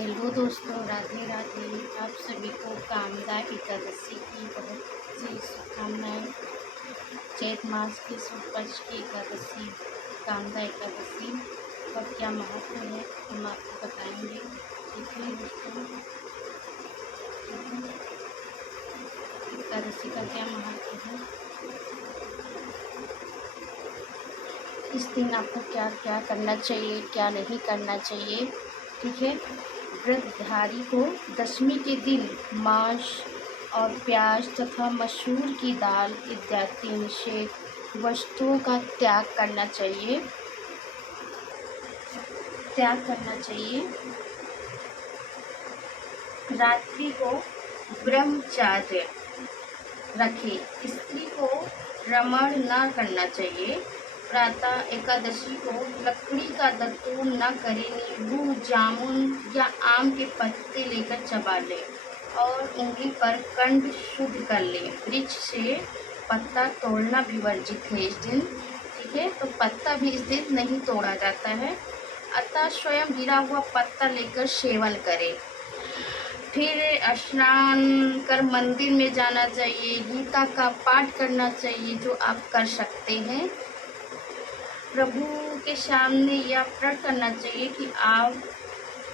Hello दोस्तों, राधे राधे। आप सभी को कामदा एकादशी की बहुत सी शुभकामनाएं। चैत मास की शुक्ल पक्ष की एकादशी कामदा एकादशी का क्या महत्व है हम आपको बताएंगे। देखिए दोस्तों, एकादशी का क्या महत्व है। इस दिन आपको क्या क्या करना चाहिए, क्या नहीं करना चाहिए, ठीक है। व्रतधारी को दशमी के दिन मांस और प्याज तथा मसूर की दाल इत्यादि निषेध वस्तुओं का त्याग करना चाहिए। रात्रि को ब्रह्मचार्य रखे। स्त्री को रमण न करना चाहिए। प्रातः एकादशी को लकड़ी का दत्तूर न करे। नींबू, जामुन या आम के पत्ते लेकर चबा ले और उंगली पर कंठ शुद्ध कर ले। वृक्ष से पत्ता तोड़ना भी वर्जित है इस दिन, ठीक है। तो पत्ता भी इस दिन नहीं तोड़ा जाता है, अतः स्वयं गिरा हुआ पत्ता लेकर सेवन करें। फिर स्नान कर मंदिर में जाना चाहिए। गीता का पाठ करना चाहिए, जो आप कर सकते हैं। प्रभु के सामने यह प्रण करना चाहिए कि आप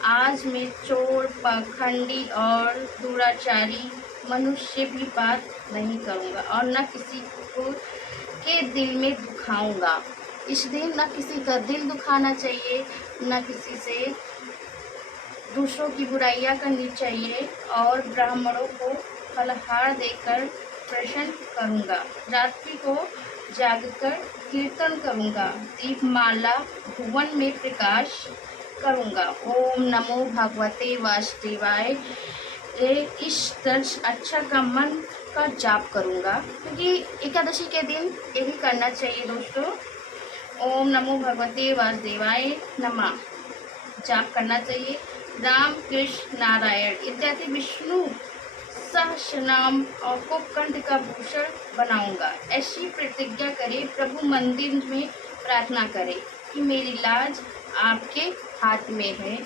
आज मैं चोर, पाखंडी और दुराचारी मनुष्य से भी बात नहीं करूँगा और न किसी को के दिल में दुखाऊंगा। इस दिन न किसी का दिल दुखाना चाहिए, न किसी से दूसरों की बुराइयां करनी चाहिए और ब्राह्मणों को फलहार देकर प्रसन्न करूँगा। रात्रि को जागकर कीर्तन करूँगा। दीपमाला भुवन में प्रकाश करूँगा। ओम नमो भगवते वासुदेवाय इस दर्श अक्षर का मन का जाप करूँगा, क्योंकि एकादशी के दिन यही करना चाहिए दोस्तों। ओम नमो भगवते वासुदेवाय नमः जाप करना चाहिए। राम, कृष्ण, नारायण इत्यादि विष्णु सहस्रनाम को कंठ का भूषण बनाऊंगा। ऐसी प्रतिज्ञा करे। प्रभु मंदिर में प्रार्थना करे कि मेरी लाज आपके हाथ में है,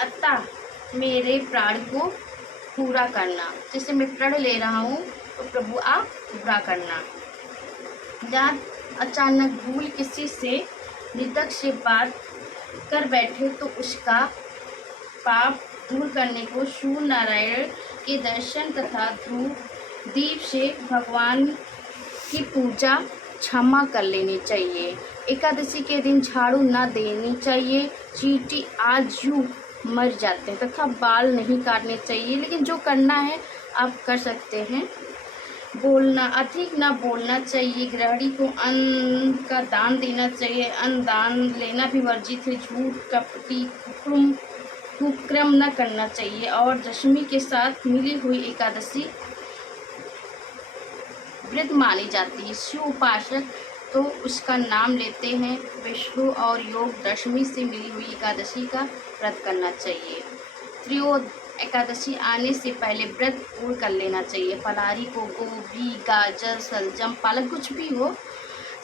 अतः मेरे प्राण को पूरा करना। जैसे मैं प्रण ले रहा हूँ तो प्रभु आप पूरा करना। जहाँ अचानक भूल किसी से मृतक से बात कर बैठे तो उसका पाप दूर करने को सूर्य नारायण के दर्शन तथा धूप दीप से भगवान की पूजा क्षमा कर लेनी चाहिए। एकादशी के दिन झाड़ू न देनी चाहिए। चींटी आजू मर जाते हैं तथा बाल नहीं काटने चाहिए, लेकिन जो करना है आप कर सकते हैं। बोलना अधिक ना बोलना चाहिए। गृहिणी को अन्न का दान देना चाहिए। अन्न दान लेना भी वर्जित है। झूठ, कपटी, कुक्रम न करना चाहिए। और दशमी के साथ मिली हुई एकादशी व्रत मानी जाती है। शिव उपासक तो उसका नाम लेते हैं। विष्णु और योग दशमी से मिली हुई एकादशी का व्रत करना चाहिए। त्रियोद एकादशी आने से पहले व्रत पूर्ण कर लेना चाहिए। फलाहारी को गोभी, गाजर, सलजम, पालक कुछ भी हो,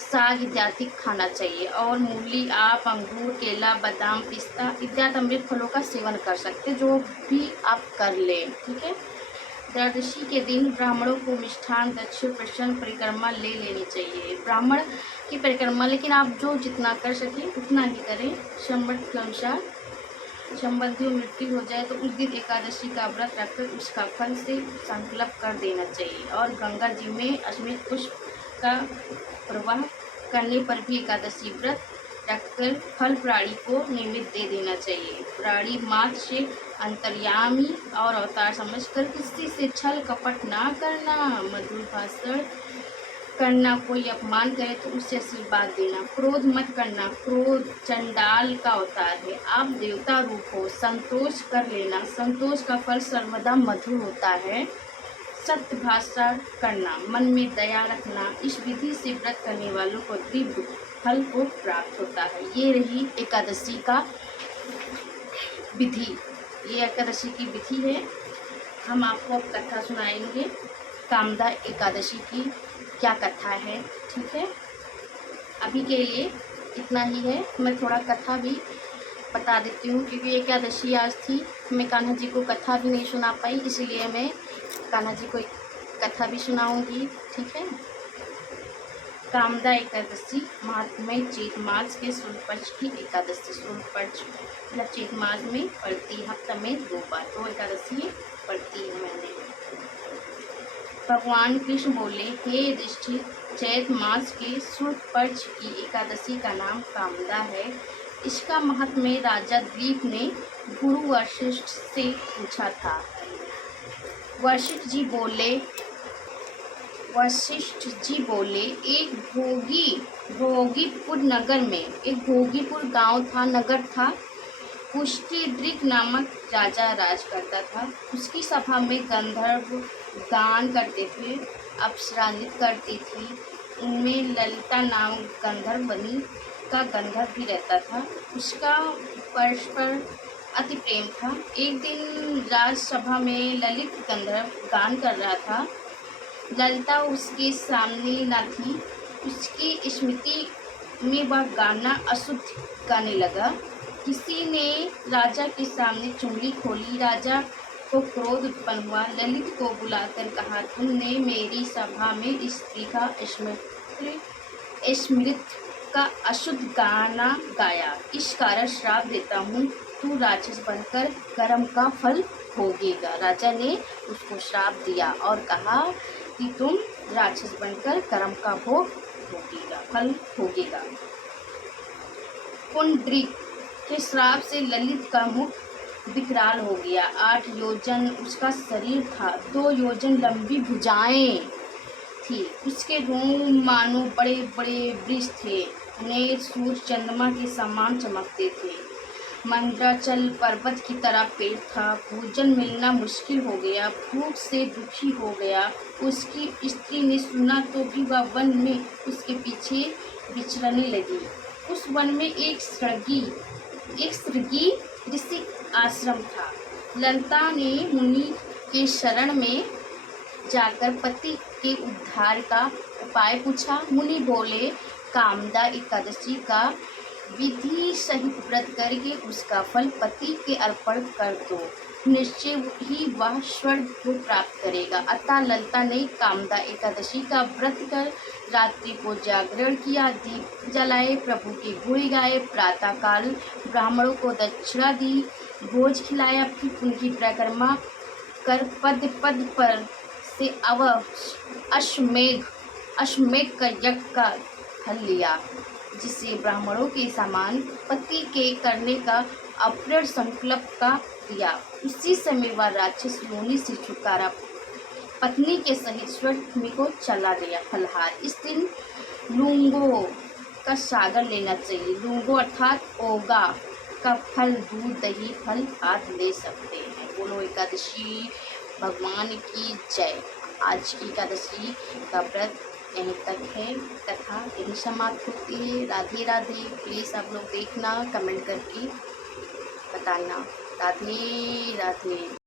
साग इत्यादि खाना चाहिए। और मूली, आप अंगूर, केला, बादाम, पिस्ता इत्यादि अमृत फलों का सेवन कर सकते, जो भी आप कर लें, ठीक है। त्रयोदशी के दिन ब्राह्मणों को मिष्ठान, दक्षिण, प्रसन्न परिक्रमा ले लेनी चाहिए। ब्राह्मण की परिक्रमा, लेकिन आप जो जितना कर सकें उतना ही करें। संबंध के अनुसार संबंधियों मृत्यु हो जाए तो उस दिन एकादशी का व्रत रखकर उसका फल से संकल्प कर देना चाहिए। और गंगा जी में अश्वमेध पुष्प का प्रवाह करने पर भी एकादशी व्रत रखकर फल प्राणी को निमित्त दे देना चाहिए। प्राणी मात्र से अंतर्यामी और अवतार समझकर किसी से छल कपट ना करना। मधुर भाषण करना। कोई अपमान करे तो उसे आशीर्वाद देना। क्रोध मत करना। क्रोध चंडाल का अवतार है। आप देवता रूप हो। संतोष कर लेना। संतोष का फल सर्वदा मधुर होता है। सत्य भाषा करना। मन में दया रखना। इस विधि से व्रत करने वालों को दिव्य फल को प्राप्त होता है। ये रही एकादशी का विधि। ये एकादशी की विधि है। हम आपको अब कथा सुनाएंगे। कामदा एकादशी की क्या कथा है, ठीक है। अभी के लिए इतना ही है। मैं थोड़ा कथा भी बता देती हूँ, क्योंकि एकादशी आज थी। मैं कान्हा जी को कथा भी नहीं सुना पाई, इसलिए मैं कान्हा जी को कथा भी सुनाऊंगी। ठीक है। कामदा एकादशी महात्म्य चैत मास के शुक्ल पक्ष की एकादशी। शुक्ल पक्ष मतलब चैत मास में पड़ती है, हफ्ता में 2 बार 2 एकादशी पड़ती है महीने में। भगवान कृष्ण बोले, हे युधिष्ठिर, चैत मास के शुक्ल पक्ष की एकादशी का नाम कामदा है। इसका महात्म्य राजा द्वीप ने गुरु वशिष्ठ से पूछा था। वशिष्ठ जी बोले, एक भोगीपुर नगर में एक भोगीपुर गांव था, नगर था। पुष्टिद्रिक नामक राजा राज करता था। उसकी सभा में गंधर्व गान करते थे, अप्सरा नृत्य करती थी। उनमें ललिता नाम गंधर्वनी का गंधर्व भी रहता था। उसका परस्पर अति प्रेम था। एक दिन राजसभा में ललित गंधर्व गान कर रहा था। ललिता उसके सामने न थी। उसकी स्मृति में वह गाना अशुद्ध गाने लगा। किसी ने राजा के सामने चुंगली खोली। राजा को क्रोध उत्पन्न हुआ। ललित को बुलाकर कहा, तुमने मेरी सभा में स्त्री का स्मृत का अशुद्ध गाना गाया। इस कारण श्राप देता हूँ, तू राक्षस बनकर कर्म का फल भोगेगा। राजा ने उसको श्राप दिया और कहा कि तुम राक्षस बनकर कर्म का फल भोगेगा। पुंडरीक के श्राप से ललित का मुख विकराल हो गया। 8 योजन उसका शरीर था, 2 योजन लंबी भुजाएं थी। उसके रोम मानो बड़े बड़े वृक्ष थे। नेत्र सूर्य चंद्रमा के समान चमकते थे। मंद्राचल पर्वत की तरह पेट था। भोजन मिलना मुश्किल हो गया। भूख से दुखी हो गया। उसकी स्त्री ने सुना तो भी वह वन में उसके पीछे विचरने लगी। उस वन में एक सृगी ऋषि आश्रम था। ललिता ने मुनि के शरण में जाकर पति के उद्धार का उपाय पूछा। मुनि बोले, कामदा एकादशी का विधि सहित व्रत करके उसका फल पति के अर्पण कर दो, निश्चय ही वह स्वर्ग को प्राप्त करेगा। अतः ललिता ने कामदा एकादशी का व्रत कर रात्रि को जागरण किया, दीप जलाए, प्रभु के गुण गाए, प्रातः काल ब्राह्मणों को दक्षिणा दी, भोज खिलाया, फिर उनकी परिक्रमा कर पद पद पर से अश्वमेध का यज्ञ का फल लिया, जिसे ब्राह्मणों के समान पति के करने का अप्रण संकल्प का दिया। उसी समय वह राक्षस योनि से छुटकारा पत्नी के सहित स्वर्ग में को चला गया। फलहार इस दिन लूंगो का सागर लेना चाहिए। लूंगो अर्थात ओगा का फल, दूध दही फल हाथ ले सकते हैं। बोलो एकादशी भगवान की जय। आज की एकादशी का व्रत यहीं तक है। कथा यहीं समाप्त होती है। राधे राधे। प्लीज़ आप लोग देखना, कमेंट करके बताना। राधे राधे।